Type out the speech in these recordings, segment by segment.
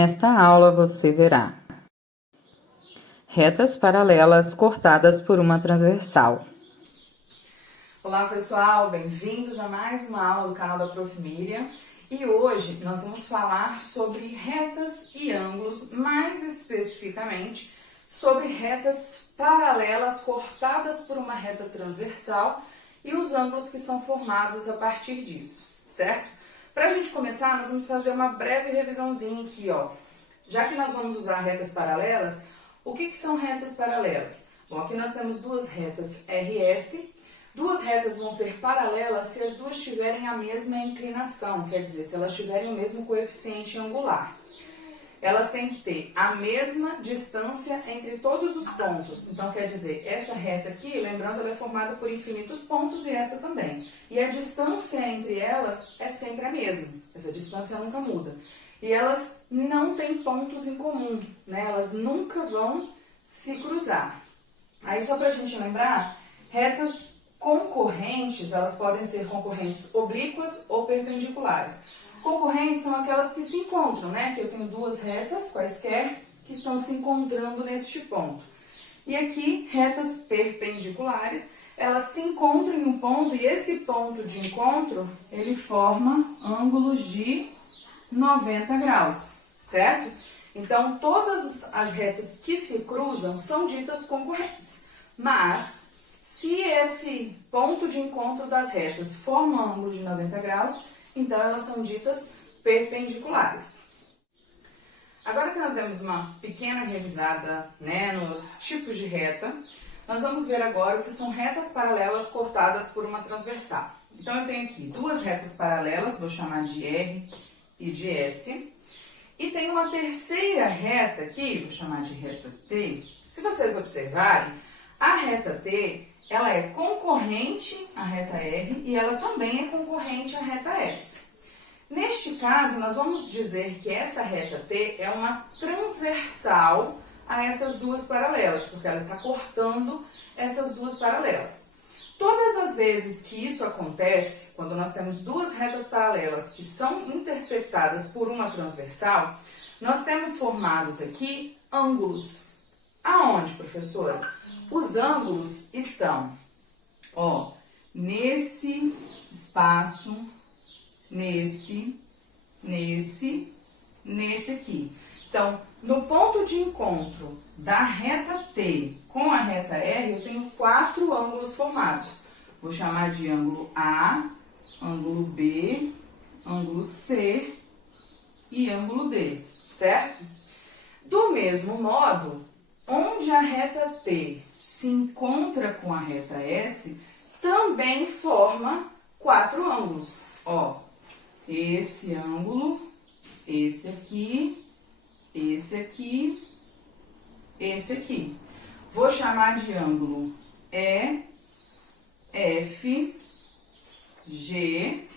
Nesta aula você verá retas paralelas cortadas por uma transversal. Olá pessoal, bem-vindos a mais uma aula do canal da Prof. Miriam. E hoje nós vamos falar sobre retas e ângulos, mais especificamente sobre retas paralelas cortadas por uma reta transversal e os ângulos que são formados a partir disso, certo? Para a gente começar, nós vamos fazer uma breve revisãozinha aqui, ó. Já que nós vamos usar retas paralelas, o que são retas paralelas? Bom, aqui nós temos duas retas RS. Duas retas vão ser paralelas se as duas tiverem a mesma inclinação, quer dizer, se elas tiverem o mesmo coeficiente angular. Elas têm que ter a mesma distância entre todos os pontos. Então, quer dizer, essa reta aqui, lembrando, ela é formada por infinitos pontos e essa também. E a distância entre elas é sempre a mesma. Essa distância nunca muda. E elas não têm pontos em comum, né? Elas nunca vão se cruzar. Aí, só pra gente lembrar, retas concorrentes, elas podem ser concorrentes oblíquas ou perpendiculares. Concorrentes são aquelas que se encontram, né? Que eu tenho duas retas quaisquer que estão se encontrando neste ponto. E aqui, retas perpendiculares, elas se encontram em um ponto e esse ponto de encontro, ele forma ângulos de 90 graus, certo? Então, todas as retas que se cruzam são ditas concorrentes. Mas, se esse ponto de encontro das retas forma um ângulo de 90 graus, então elas são ditas perpendiculares. Agora que nós demos uma pequena revisada, né, nos tipos de reta, nós vamos ver agora o que são retas paralelas cortadas por uma transversal. Então, eu tenho aqui duas retas paralelas, vou chamar de R e de S. E tem uma terceira reta aqui, vou chamar de reta T. Se vocês observarem, a reta T, ela é concorrente à reta R e ela também é concorrente à reta S. Neste caso, nós vamos dizer que essa reta T é uma transversal a essas duas paralelas, porque ela está cortando essas duas paralelas. Todas as vezes que isso acontece, quando nós temos duas retas paralelas que são intersectadas por uma transversal, nós temos formados aqui ângulos. Aonde, professora? Os ângulos estão, ó, nesse espaço, nesse aqui. Então, no ponto de encontro da reta T com a reta R, eu tenho quatro ângulos formados. Vou chamar de ângulo A, ângulo B, ângulo C e ângulo D, certo? Do mesmo modo, onde a reta T se encontra com a reta S, também forma quatro ângulos. Ó, esse ângulo, esse aqui, esse aqui, esse aqui. Vou chamar de ângulo E, F, G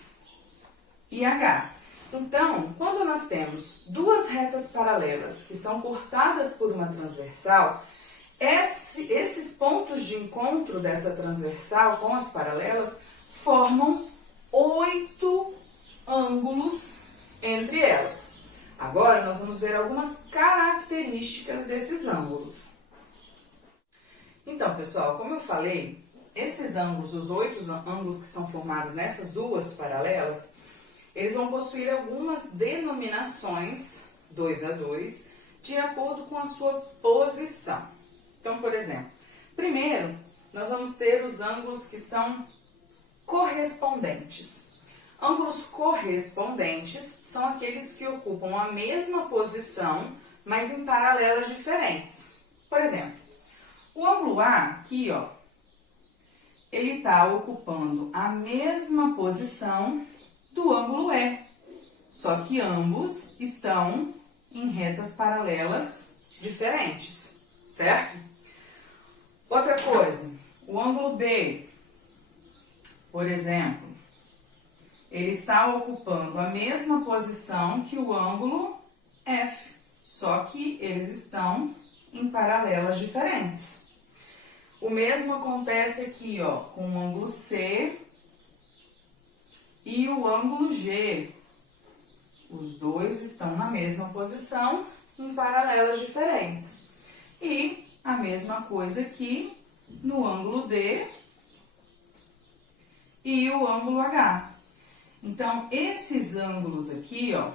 e H. Então, quando nós temos duas retas paralelas que são cortadas por uma transversal, esses pontos de encontro dessa transversal com as paralelas formam 8 ângulos entre elas. Agora, nós vamos ver algumas características desses ângulos. Então, pessoal, como eu falei, esses ângulos, os 8 ângulos que são formados nessas duas paralelas, eles vão possuir algumas denominações, 2 a 2, de acordo com a sua posição. Então, por exemplo, primeiro, nós vamos ter os ângulos que são correspondentes. Ângulos correspondentes são aqueles que ocupam a mesma posição, mas em paralelas diferentes. Por exemplo, o ângulo A aqui, ó, ele está ocupando a mesma posição do ângulo E, só que ambos estão em retas paralelas diferentes, certo? Outra coisa, o ângulo B, por exemplo, ele está ocupando a mesma posição que o ângulo F, só que eles estão em paralelas diferentes. O mesmo acontece aqui, ó, com o ângulo C e o ângulo G. Os dois estão na mesma posição, em paralelas diferentes. E a mesma coisa aqui no ângulo D e o ângulo H. Então, esses ângulos aqui, ó,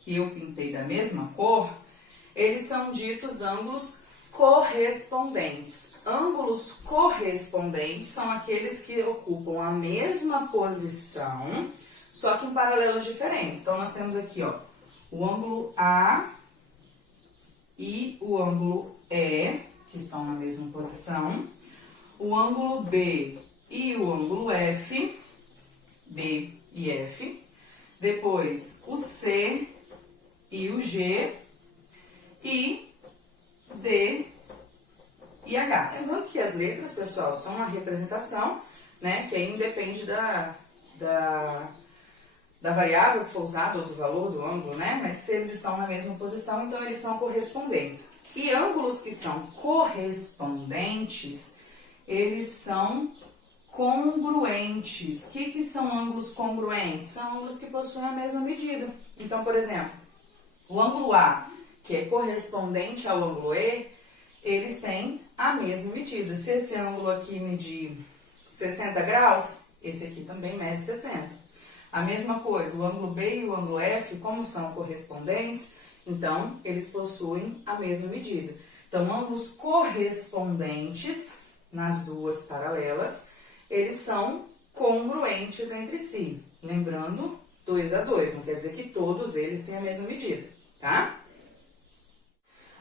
que eu pintei da mesma cor, eles são ditos ângulos correspondentes. Ângulos correspondentes são aqueles que ocupam a mesma posição, só que em paralelos diferentes. Então, nós temos aqui, ó, o ângulo A e o ângulo E, que estão na mesma posição. O ângulo B e o ângulo F, B e F. Depois, o C e o G. E D e H. Lembrando que as letras, pessoal, são uma representação, né? Que aí independe da variável que for usada, ou do valor do ângulo, né? Mas se eles estão na mesma posição, então eles são correspondentes. E ângulos que são correspondentes, eles são congruentes. O que são ângulos congruentes? São ângulos que possuem a mesma medida. Então, por exemplo, o ângulo A, que é correspondente ao ângulo E, eles têm a mesma medida. Se esse ângulo aqui medir 60 graus, esse aqui também mede 60. A mesma coisa, o ângulo B e o ângulo F, como são correspondentes, então eles possuem a mesma medida. Então, ângulos correspondentes nas duas paralelas, eles são congruentes entre si. Lembrando, 2 a 2, não quer dizer que todos eles têm a mesma medida, tá?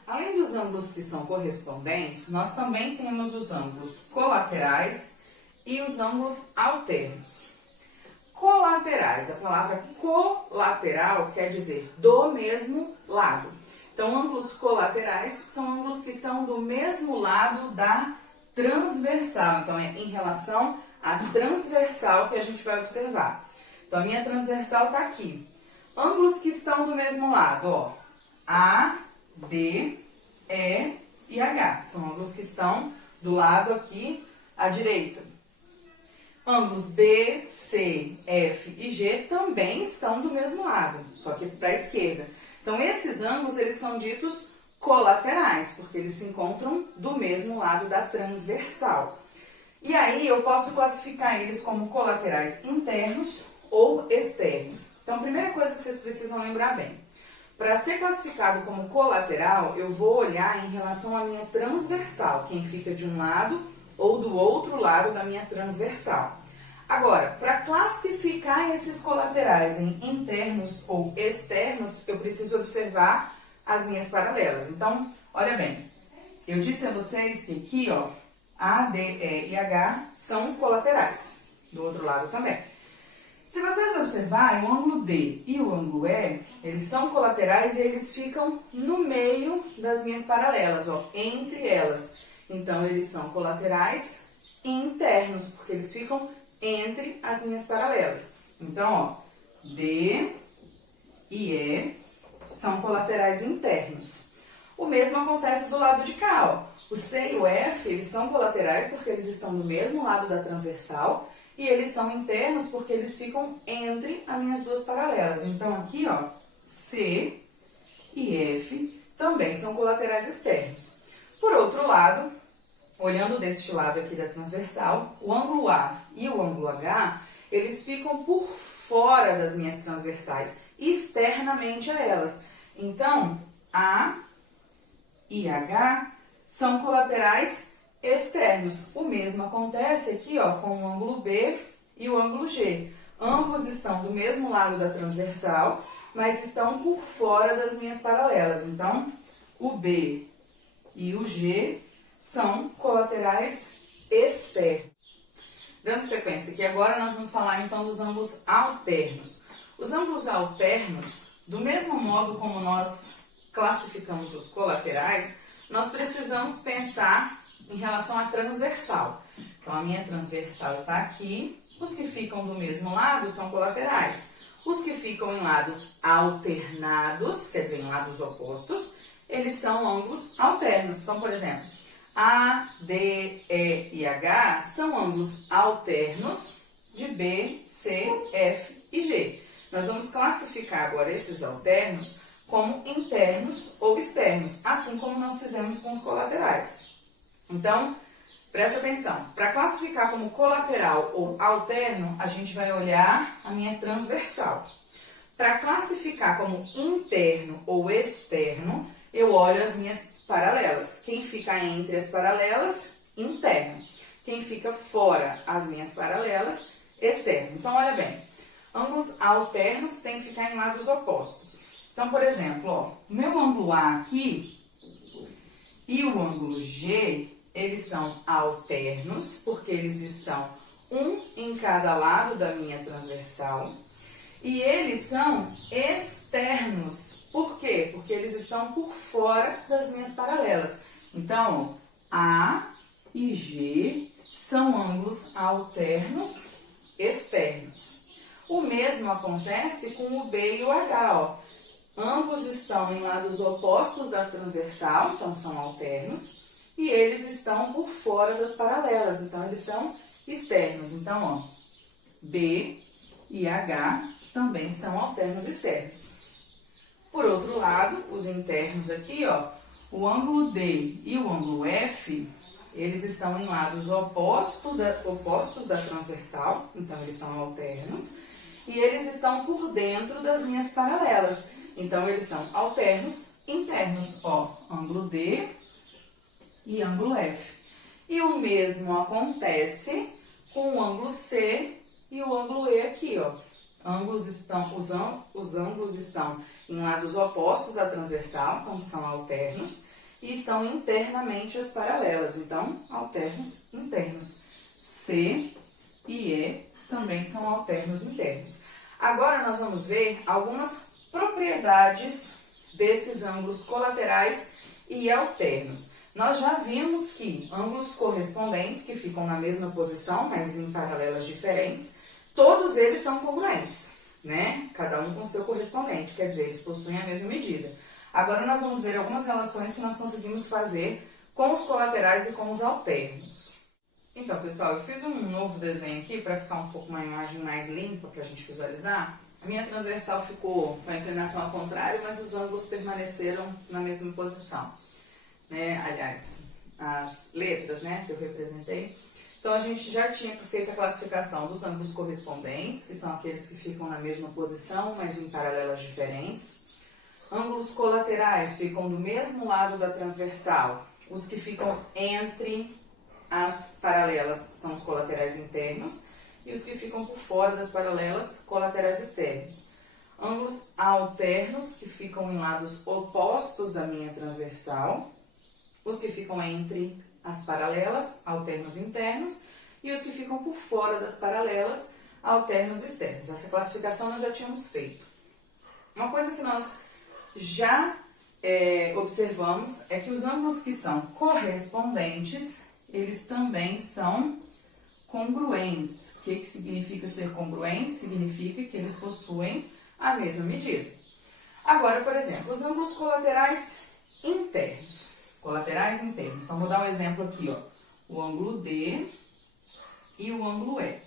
Além dos ângulos que são correspondentes, nós também temos os ângulos colaterais e os ângulos alternos. Colaterais, a palavra colateral quer dizer do mesmo lado. Então, ângulos colaterais são ângulos que estão do mesmo lado da transversal. Então, é em relação à transversal que a gente vai observar. Então, a minha transversal está aqui. Ângulos que estão do mesmo lado, ó. A, D, E e H. São ângulos que estão do lado aqui à direita. Ângulos B, C, F e G também estão do mesmo lado, só que para a esquerda. Então, esses ângulos, eles são ditos colaterais, porque eles se encontram do mesmo lado da transversal. E aí, eu posso classificar eles como colaterais internos ou externos. Então, a primeira coisa que vocês precisam lembrar bem. Para ser classificado como colateral, eu vou olhar em relação à minha transversal, quem fica de um lado ou do outro lado da minha transversal. Agora, para classificar esses colaterais em internos ou externos, eu preciso observar as minhas paralelas. Então, olha bem, eu disse a vocês que aqui, ó, A, D, E e H são colaterais, do outro lado também. Se vocês observarem, o ângulo D e o ângulo E, eles são colaterais e eles ficam no meio das minhas paralelas, ó, entre elas. Então, eles são colaterais internos, porque eles ficam entre as minhas paralelas. Então, ó, D e E são colaterais internos. O mesmo acontece do lado de cá, ó. O C e o F, eles são colaterais porque eles estão no mesmo lado da transversal e eles são internos porque eles ficam entre as minhas duas paralelas. Então, aqui, ó, C e F também são colaterais externos. Por outro lado, olhando deste lado aqui da transversal, o ângulo A e o ângulo H, eles ficam por fora das minhas transversais, externamente a elas. Então, A e H são colaterais externos. O mesmo acontece aqui, ó, com o ângulo B e o ângulo G. Ambos estão do mesmo lado da transversal, mas estão por fora das minhas paralelas. Então, o B e o G são colaterais externos. Dando sequência aqui, agora nós vamos falar então dos ângulos alternos. Os ângulos alternos, do mesmo modo como nós classificamos os colaterais, nós precisamos pensar em relação à transversal. Então, a minha transversal está aqui, os que ficam do mesmo lado são colaterais. Os que ficam em lados alternados, quer dizer, em lados opostos, eles são ângulos alternos. Então, por exemplo, A, D, E e H são ângulos alternos de B, C, F e G. Nós vamos classificar agora esses alternos como internos ou externos, assim como nós fizemos com os colaterais. Então, presta atenção, para classificar como colateral ou alterno, a gente vai olhar a minha transversal. Para classificar como interno ou externo, eu olho as minhas paralelas. Quem fica entre as paralelas, interno. Quem fica fora as minhas paralelas, externo. Então, olha bem, ângulos alternos têm que ficar em lados opostos. Então, por exemplo, ó, o meu ângulo A aqui e o ângulo G, eles são alternos, porque eles estão um em cada lado da minha transversal. E eles são externos. Por quê? Porque eles estão por fora das minhas paralelas. Então, A e G são ângulos alternos externos. O mesmo acontece com o B e o H, ó. Ambos estão em lados opostos da transversal, então são alternos, e eles estão por fora das paralelas, então eles são externos. Então, ó, B e H também são alternos externos. Por outro lado, os internos aqui, ó, o ângulo D e o ângulo F, eles estão em lados opostos da transversal, então eles são alternos, e eles estão por dentro das minhas paralelas. Então, eles são alternos internos, ó, ângulo D e ângulo F. E o mesmo acontece com o ângulo C e o ângulo E aqui, ó. Os ângulos estão em lados opostos da transversal, então são alternos, e estão internamente as paralelas, então, alternos internos. C e E também são alternos internos. Agora, nós vamos ver algumas propriedades desses ângulos colaterais e alternos. Nós já vimos que ângulos correspondentes, que ficam na mesma posição, mas em paralelas diferentes, todos eles são congruentes, né? Cada um com seu correspondente, quer dizer, eles possuem a mesma medida. Agora, nós vamos ver algumas relações que nós conseguimos fazer com os colaterais e com os alternos. Então, pessoal, eu fiz um novo desenho aqui para ficar um pouco uma imagem mais limpa para a gente visualizar. A minha transversal ficou com a inclinação ao contrário, mas os ângulos permaneceram na mesma posição, né? Aliás, as letras, né, que eu representei. Então, a gente já tinha feito a classificação dos ângulos correspondentes, que são aqueles que ficam na mesma posição, mas em paralelas diferentes. Ângulos colaterais ficam do mesmo lado da transversal. Os que ficam entre as paralelas são os colaterais internos. E os que ficam por fora das paralelas, colaterais externos. Ângulos alternos, que ficam em lados opostos da minha transversal. Os que ficam entre as paralelas, alternos internos. E os que ficam por fora das paralelas, alternos externos. Essa classificação nós já tínhamos feito. Uma coisa que nós já observamos é que os ângulos que são correspondentes, eles também são congruentes. O que significa ser congruente? Significa que eles possuem a mesma medida. Agora, por exemplo, os ângulos colaterais internos. Colaterais internos. Então, vou dar um exemplo aqui, ó. O ângulo D e o ângulo E,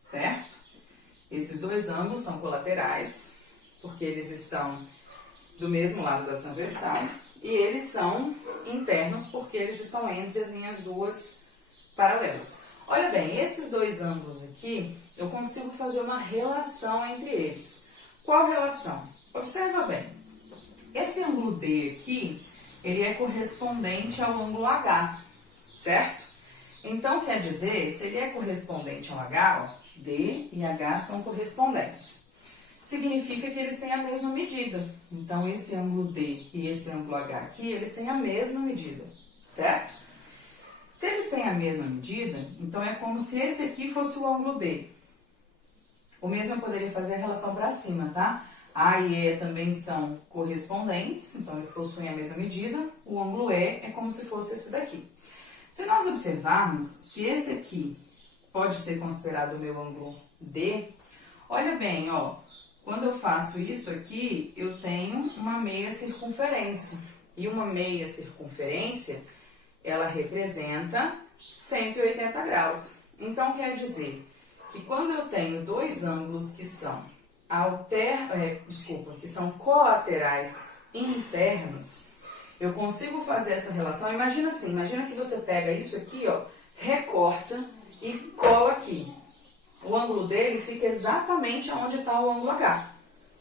certo? Esses dois ângulos são colaterais, porque eles estão do mesmo lado da transversal. E eles são internos, porque eles estão entre as minhas duas paralelas. Olha bem, esses dois ângulos aqui, eu consigo fazer uma relação entre eles. Qual relação? Observa bem. Esse ângulo D aqui, ele é correspondente ao ângulo H, certo? Então, quer dizer, se ele é correspondente ao H, ó, D e H são correspondentes. Significa que eles têm a mesma medida. Então, esse ângulo D e esse ângulo H aqui, eles têm a mesma medida, certo? Se eles têm a mesma medida, então é como se esse aqui fosse o ângulo D. O mesmo eu poderia fazer a relação para cima, tá? A e E também são correspondentes, então eles possuem a mesma medida. O ângulo E é como se fosse esse daqui. Se nós observarmos, se esse aqui pode ser considerado o meu ângulo D, olha bem, ó, quando eu faço isso aqui, eu tenho uma meia circunferência. E uma meia circunferência, ela representa 180 graus. Então, quer dizer que quando eu tenho dois ângulos que são que são colaterais internos, eu consigo fazer essa relação. Imagina assim, imagina que você pega isso aqui, ó, recorta e cola aqui. O ângulo dele fica exatamente onde está o ângulo H,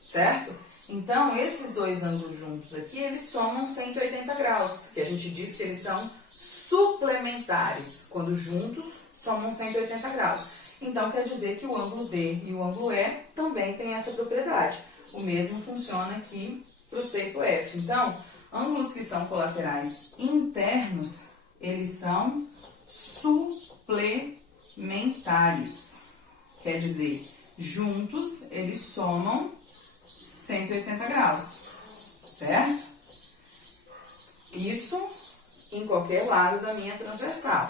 certo? Então, esses dois ângulos juntos aqui, eles somam 180 graus, que a gente diz que eles são suplementares. Quando juntos, somam 180 graus. Então, quer dizer que o ângulo D e o ângulo E também têm essa propriedade. O mesmo funciona aqui para o C e para o F. Então, ângulos que são colaterais internos, eles são suplementares. Quer dizer, juntos eles somam 180 graus, certo? Isso em qualquer lado da minha transversal,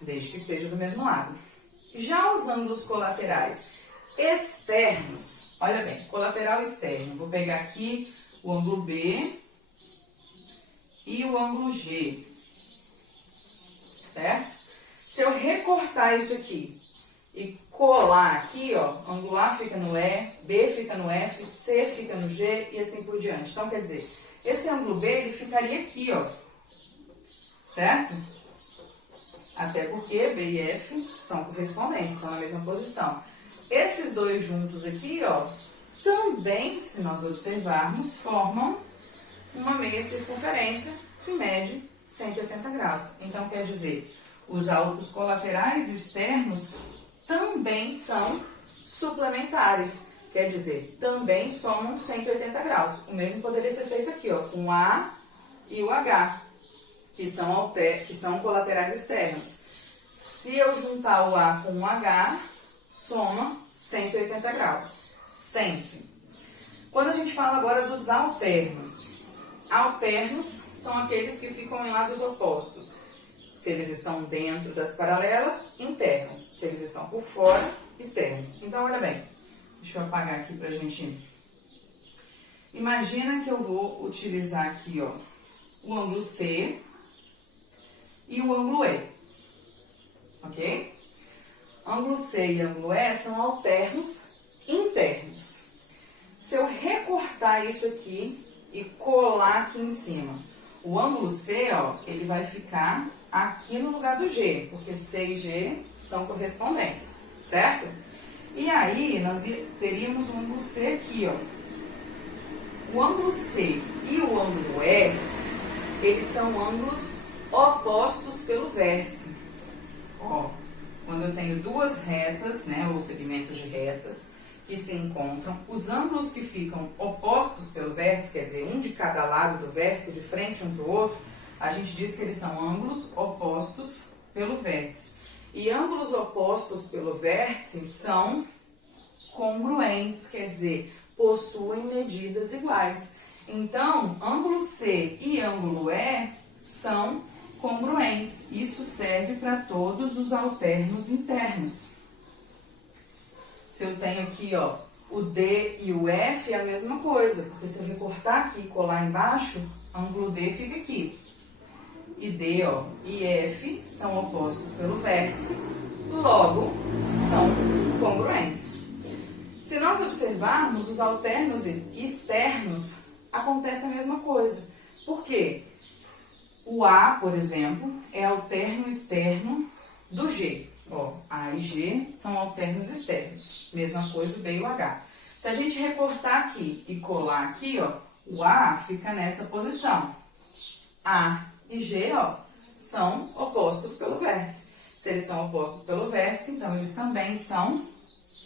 desde que esteja do mesmo lado. Já os ângulos colaterais externos, olha bem, colateral externo, vou pegar aqui o ângulo B e o ângulo G, certo? Se eu recortar isso aqui e colar aqui, ó, ângulo A fica no E, B fica no F, C fica no G e assim por diante. Então, quer dizer, esse ângulo B, ele ficaria aqui, ó, certo? Até porque B e F são correspondentes, estão na mesma posição. Esses dois juntos aqui, ó, também, se nós observarmos, formam uma meia circunferência que mede 180 graus. Então, quer dizer, os colaterais externos também são suplementares, quer dizer, também somam 180 graus. O mesmo poderia ser feito aqui, ó, com o A e o H, que são colaterais externos. Se eu juntar o A com o H, soma 180 graus, sempre. Quando a gente fala agora dos alternos, alternos são aqueles que ficam em lados opostos. Se eles estão dentro das paralelas, internos. Se eles estão por fora, externos. Então, olha bem. Deixa eu apagar aqui pra gente... Imagina que eu vou utilizar aqui, ó, o ângulo C e o ângulo E. Ok? Ângulo C e ângulo E são alternos internos. Se eu recortar isso aqui e colar aqui em cima, o ângulo C, ó, ele vai ficar aqui no lugar do G, porque C e G são correspondentes, certo? E aí, nós teríamos o ângulo C aqui, ó. O ângulo C e o ângulo E, eles são ângulos opostos pelo vértice. Ó, quando eu tenho duas retas, né, ou segmentos de retas, que se encontram, os ângulos que ficam opostos pelo vértice, quer dizer, um de cada lado do vértice, de frente um para o outro, a gente diz que eles são ângulos opostos pelo vértice. E ângulos opostos pelo vértice são congruentes, quer dizer, possuem medidas iguais. Então, ângulo C e ângulo E são congruentes. Isso serve para todos os alternos internos. Se eu tenho aqui, ó, o D e o F, é a mesma coisa, porque se eu recortar aqui e colar embaixo, ângulo D fica aqui. E D, ó, e F são opostos pelo vértice, logo são congruentes. Se nós observarmos os alternos externos, acontece a mesma coisa. Por quê? O A, por exemplo, é alterno externo do G. Ó, A e G são alternos externos. Mesma coisa o B e o H. Se a gente recortar aqui e colar aqui, ó, o A fica nessa posição. A e G, ó, são opostos pelo vértice. Se eles são opostos pelo vértice, então eles também são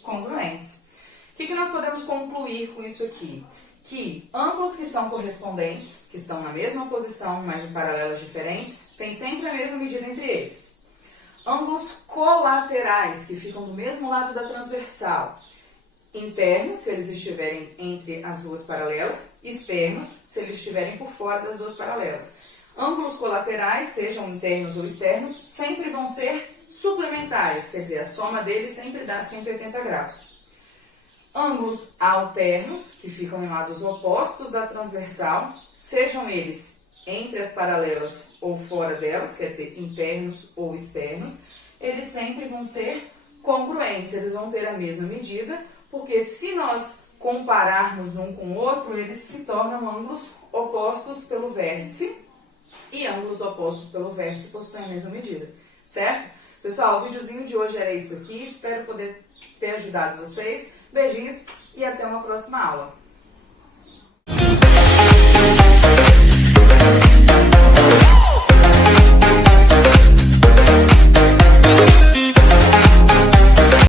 congruentes. O que nós podemos concluir com isso aqui? Que ângulos que são correspondentes, que estão na mesma posição, mas em paralelas diferentes, têm sempre a mesma medida entre eles. Ângulos colaterais, que ficam do mesmo lado da transversal, internos, se eles estiverem entre as duas paralelas, externos, se eles estiverem por fora das duas paralelas. Ângulos colaterais, sejam internos ou externos, sempre vão ser suplementares, quer dizer, a soma deles sempre dá 180 graus. Ângulos alternos, que ficam em lados opostos da transversal, sejam eles entre as paralelas ou fora delas, quer dizer, internos ou externos, eles sempre vão ser congruentes, eles vão ter a mesma medida, porque se nós compararmos um com o outro, eles se tornam ângulos opostos pelo vértice, e ângulos opostos pelo vértice possuem a mesma medida, certo? Pessoal, o videozinho de hoje era isso aqui, espero poder ter ajudado vocês. Beijinhos e até uma próxima aula.